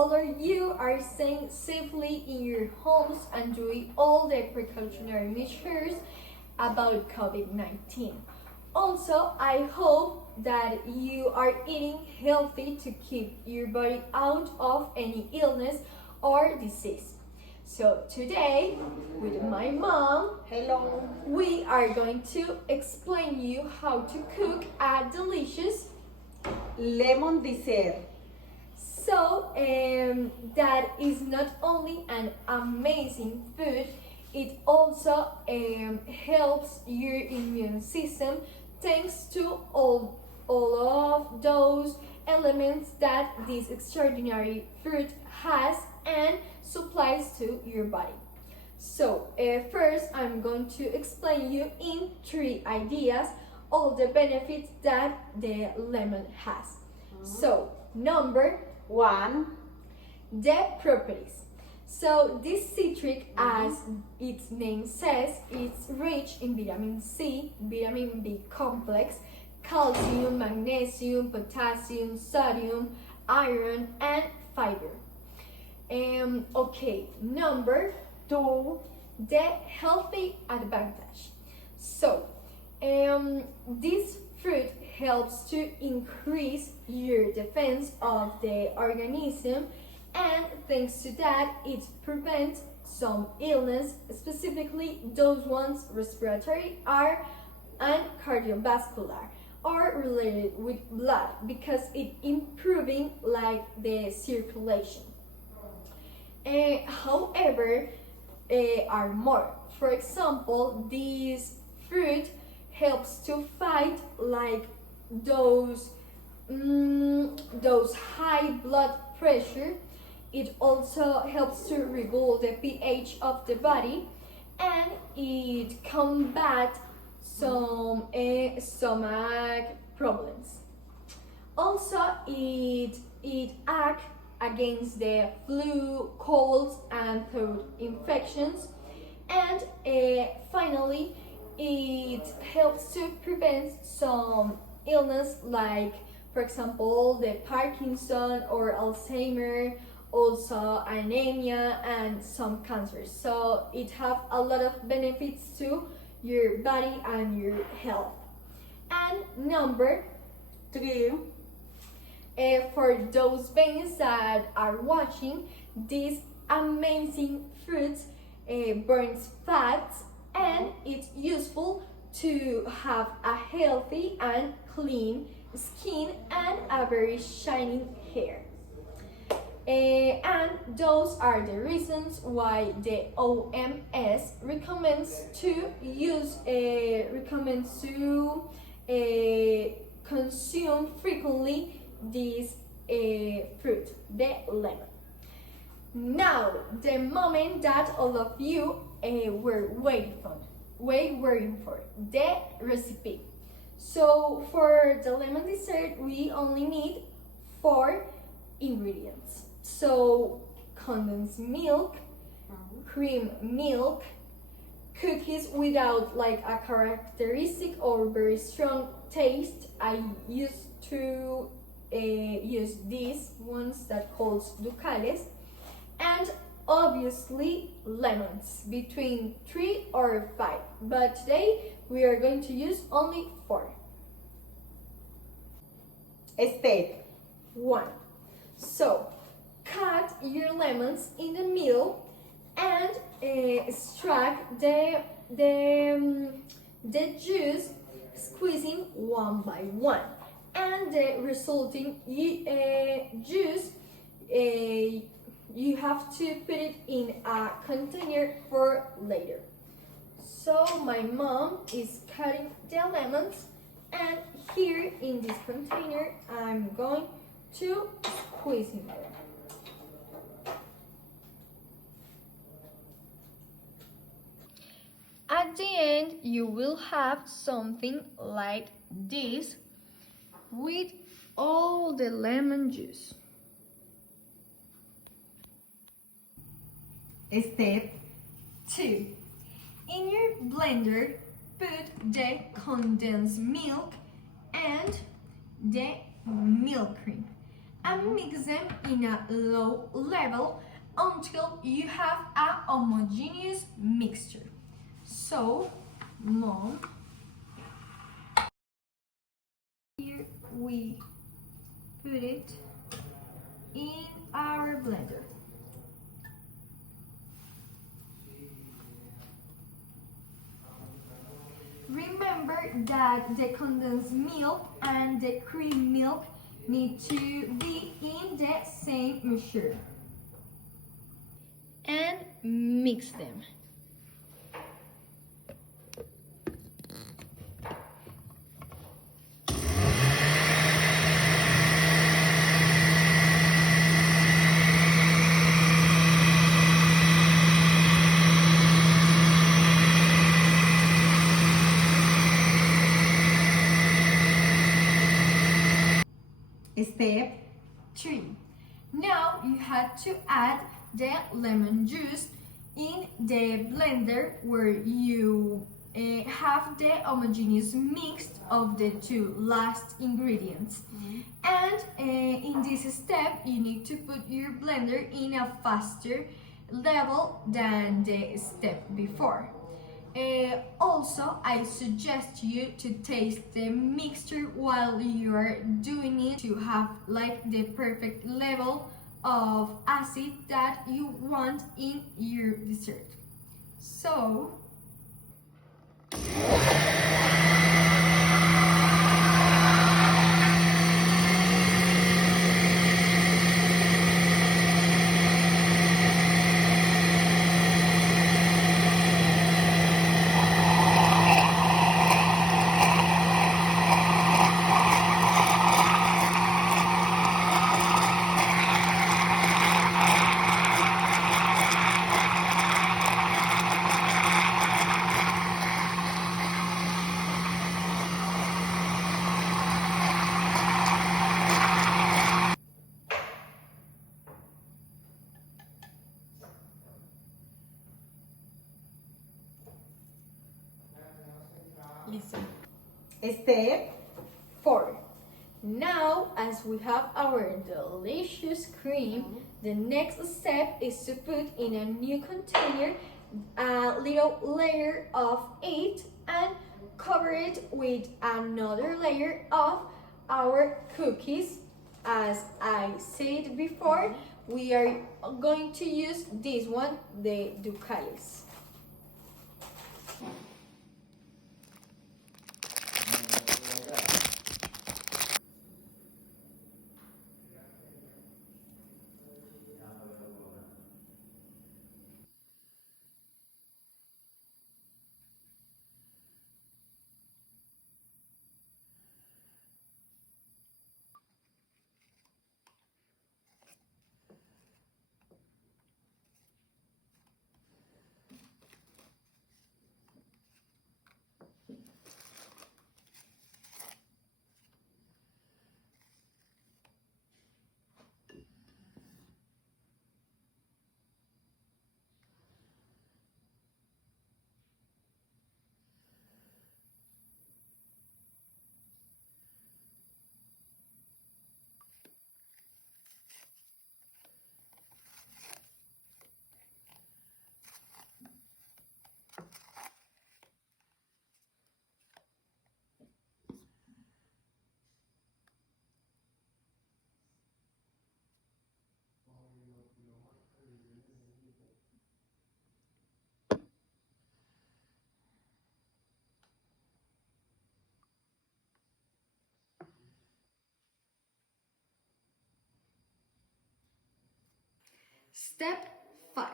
all of you are staying safely in your homes and doing all the precautionary measures about COVID-19. Also, I hope that you are eating healthy to keep your body out of any illness or disease. So today, with my mom, Hello. we are going to explain you how to cook a delicious Lemon dessert. So that is not only an amazing food, it also helps your immune system thanks to all of those elements that this extraordinary fruit has and supplies to your body. So first I'm going to explain you in 3 ideas all the benefits that the lemon has. So number 1. the properties. So this citric, as its name says, it's rich in vitamin C, vitamin B complex, calcium, magnesium, potassium, sodium, iron, and fiber. Okay, number 2, the healthy advantage. So this fruit helps to increase your defense of the organism, and thanks to that it prevents some illness, specifically those ones respiratory are and cardiovascular or related with blood, because it improving like the circulation. However, are more. For example, this fruit helps to fight like those high blood pressure. It also helps to regulate the pH of the body, and it combats some stomach problems. Also, it acts against the flu, colds, and throat infections, and finally it helps to prevent some illness like, for example, the Parkinson or Alzheimer, also anemia and some cancers. So it have a lot of benefits to your body and your health. And number 3, for those babies that are watching, these amazing fruits burns fats, and it's useful to have a healthy and clean skin and a very shining hair. And those are the reasons why the OMS recommends to consume frequently this fruit, the lemon. Now, the moment that all of you were waiting for, the recipe. So for the lemon dessert, we only need 4 ingredients. So condensed milk, cream milk, cookies without like a characteristic or very strong taste. I used to use these ones that calls Ducales, and obviously lemons, between 3 or 5, but today we are going to use only 4. Step 1. So cut your lemons in the middle and extract the juice, squeezing one by one, and the resulting juice you have to put it in a container for later. So my mom is cutting the lemons, and here in this container I'm going to squeeze them. At the end, you will have something like this with all the lemon juice. Step 2. In your blender, put the condensed milk and the milk cream and mix them in a low level until you have a homogeneous mixture. So, Mom, here we put it in our blender. Remember that the condensed milk and the cream milk need to be in the same measure. And mix them. Step 3. Now you have to add the lemon juice in the blender where you have the homogeneous mix of the two last ingredients. And in this step, you need to put your blender in a faster level than the step before. Also, I suggest you to taste the mixture while you are doing it to have like the perfect level of acid that you want in your dessert. So, listen. Step 4. Now, as we have our delicious cream, the next step is to put in a new container a little layer of it and cover it with another layer of our cookies. As I said before, we are going to use this one, the Ducales. Step 5.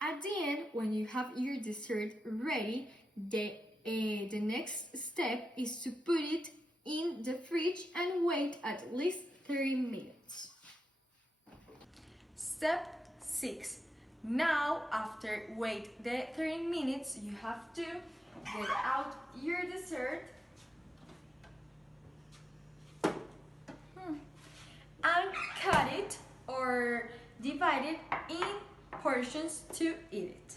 At the end, when you have your dessert ready, the next step is to put it in the fridge and wait at least 30 minutes. Step 6. Now, after wait the 30 minutes, you have to get out your dessert and cut it or divide it in portions to eat it.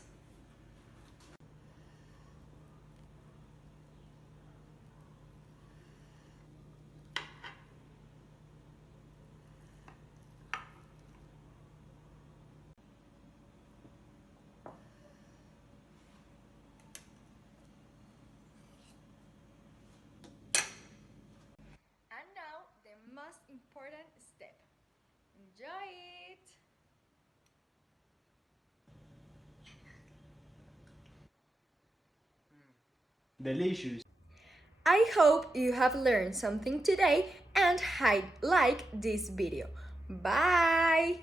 delicious. I hope you have learned something today and like this video. Bye!